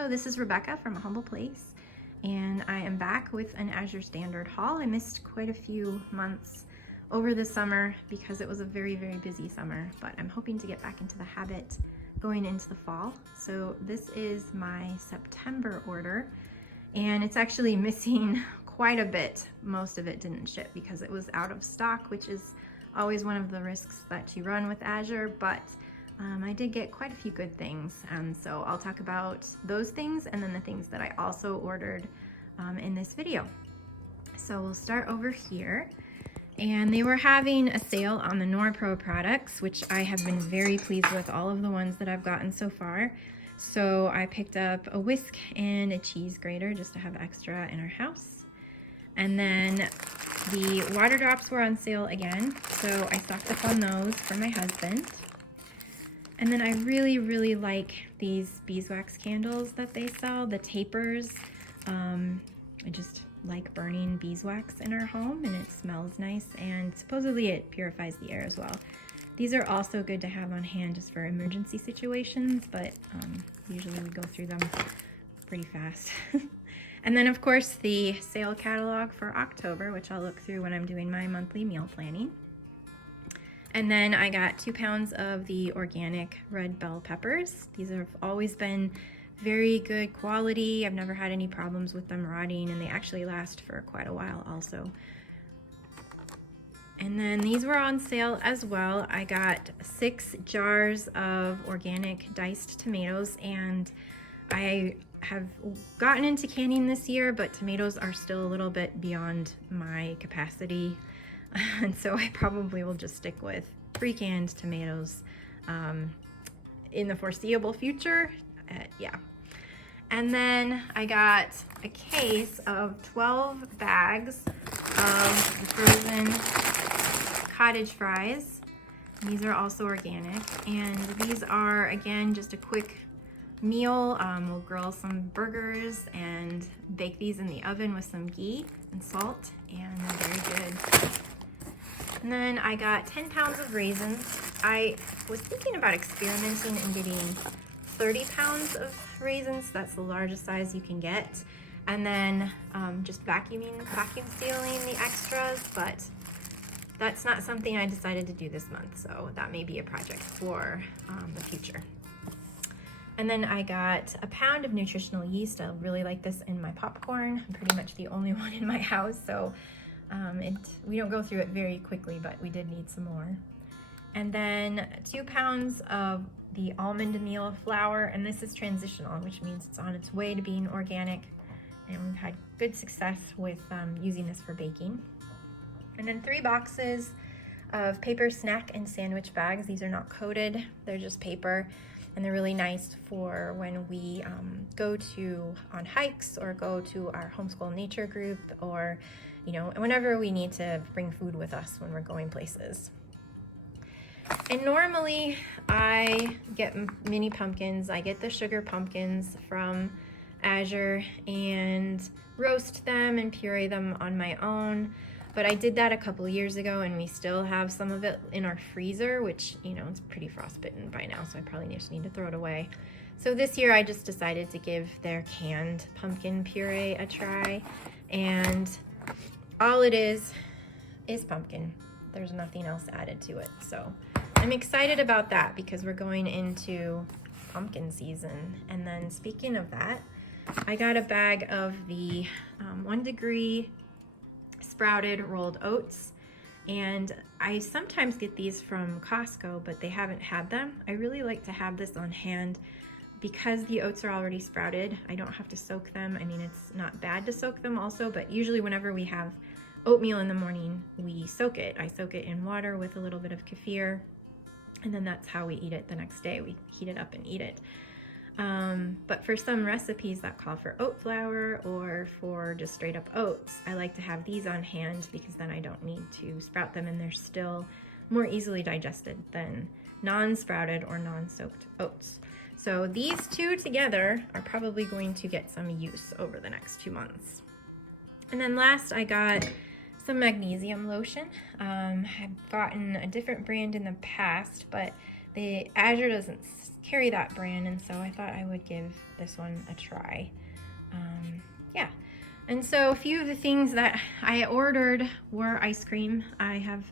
Hello, this is Rebecca from A Humble Place, and I am back with an Azure Standard haul. I missed quite a few months over the summer because it was a very, very busy summer, but I'm hoping to get back into the habit going into the fall. So this is my September order, and it's actually missing quite a bit. Most of it didn't ship because it was out of stock, which is always one of the risks that you run with Azure, but I did get quite a few good things, and so I'll talk about those things and then the things that I also ordered in this video. So we'll start over here, and they were having a sale on the NorPro products, which I have been very pleased with all of the ones that I've gotten so far. So I picked up a whisk and a cheese grater just to have extra in our house. And then the water drops were on sale again, so I stocked up on those for my husband. And then I really, really like these beeswax candles that they sell, the tapers. I just like burning beeswax in our home, and it smells nice, and supposedly it purifies the air as well. These are also good to have on hand just for emergency situations, but usually we go through them pretty fast. And then of course the sale catalog for October, which I'll look through when I'm doing my monthly meal planning. And then I got 2 pounds of the organic red bell peppers. These have always been very good quality. I've never had any problems with them rotting, and they actually last for quite a while also. And then these were on sale as well. I got 6 jars of organic diced tomatoes, and I have gotten into canning this year, but tomatoes are still a little bit beyond my capacity. And so I probably will just stick with pre-canned tomatoes in the foreseeable future. Yeah. And then I got a case of 12 bags of frozen cottage fries. These are also organic, and these are, again, just a quick meal. We'll grill some burgers and bake these in the oven with some ghee and salt, and they're very good. And then I got 10 pounds of raisins. I was thinking about experimenting and getting 30 pounds of raisins. That's the largest size you can get. And then just vacuum sealing the extras, but that's not something I decided to do this month, so that may be a project for the future. And then I got a pound of nutritional yeast. I really like this in my popcorn. I'm pretty much the only one in my house, so we don't go through it very quickly, but we did need some more. And then 2 pounds of the almond meal flour, and this is transitional, which means it's on its way to being organic, and we've had good success with using this for baking. And then 3 boxes of paper snack and sandwich bags. These are not coated, they're just paper, and they're really nice for when we go on hikes or go to our homeschool nature group, or whenever we need to bring food with us when we're going places. And normally I get mini pumpkins. I get the sugar pumpkins from Azure and roast them and puree them on my own. But I did that a couple years ago, and we still have some of it in our freezer, which, it's pretty frostbitten by now, so I probably just need to throw it away. So this year I just decided to give their canned pumpkin puree a try, and all it is pumpkin. There's nothing else added to it. So I'm excited about that because we're going into pumpkin season. And then speaking of that, I got a bag of the 1 degree sprouted rolled oats, and I sometimes get these from Costco, but they haven't had them. I really like to have this on hand because the oats are already sprouted. I don't have to soak them. I mean, it's not bad to soak them also, but usually whenever we have oatmeal in the morning, we soak it. I soak it in water with a little bit of kefir, and then that's how we eat it the next day. We heat it up and eat it. But for some recipes that call for oat flour or for just straight up oats, I like to have these on hand because then I don't need to sprout them, and they're still more easily digested than non-sprouted or non-soaked oats. So these two together are probably going to get some use over the next 2 months. And then last, I got some magnesium lotion. I've gotten a different brand in the past, but the Azure doesn't carry that brand, and so I thought I would give this one a try. Yeah, and so a few of the things that I ordered were ice cream. I have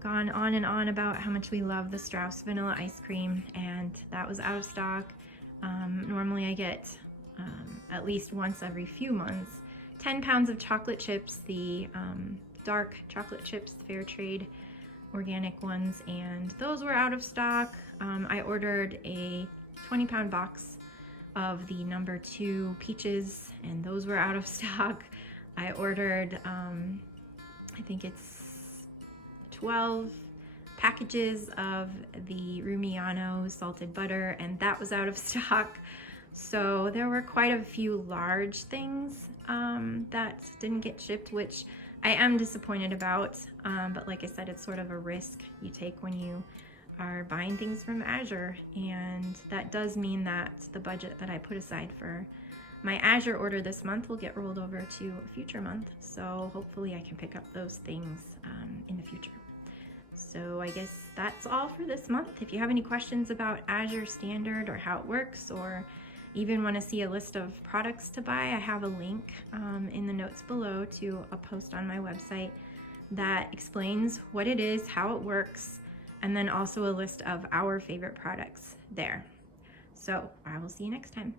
gone on and on about how much we love the Strauss vanilla ice cream, and that was out of stock. Normally I get at least once every few months 10 pounds of chocolate chips, the dark chocolate chips, fair trade organic ones, and those were out of stock. I ordered a 20-pound box of the number 2 peaches, and those were out of stock. I ordered I think it's 12 packages of the Rumiano salted butter, and that was out of stock. So there were quite a few large things that didn't get shipped, which I am disappointed about, but like I said, it's sort of a risk you take when you are buying things from Azure, and that does mean that the budget that I put aside for my Azure order this month will get rolled over to a future month, so hopefully I can pick up those things in the future. So I guess that's all for this month. If you have any questions about Azure Standard or how it works, or even want to see a list of products to buy, I have a link in the notes below to a post on my website that explains what it is, how it works, and then also a list of our favorite products there. So I will see you next time.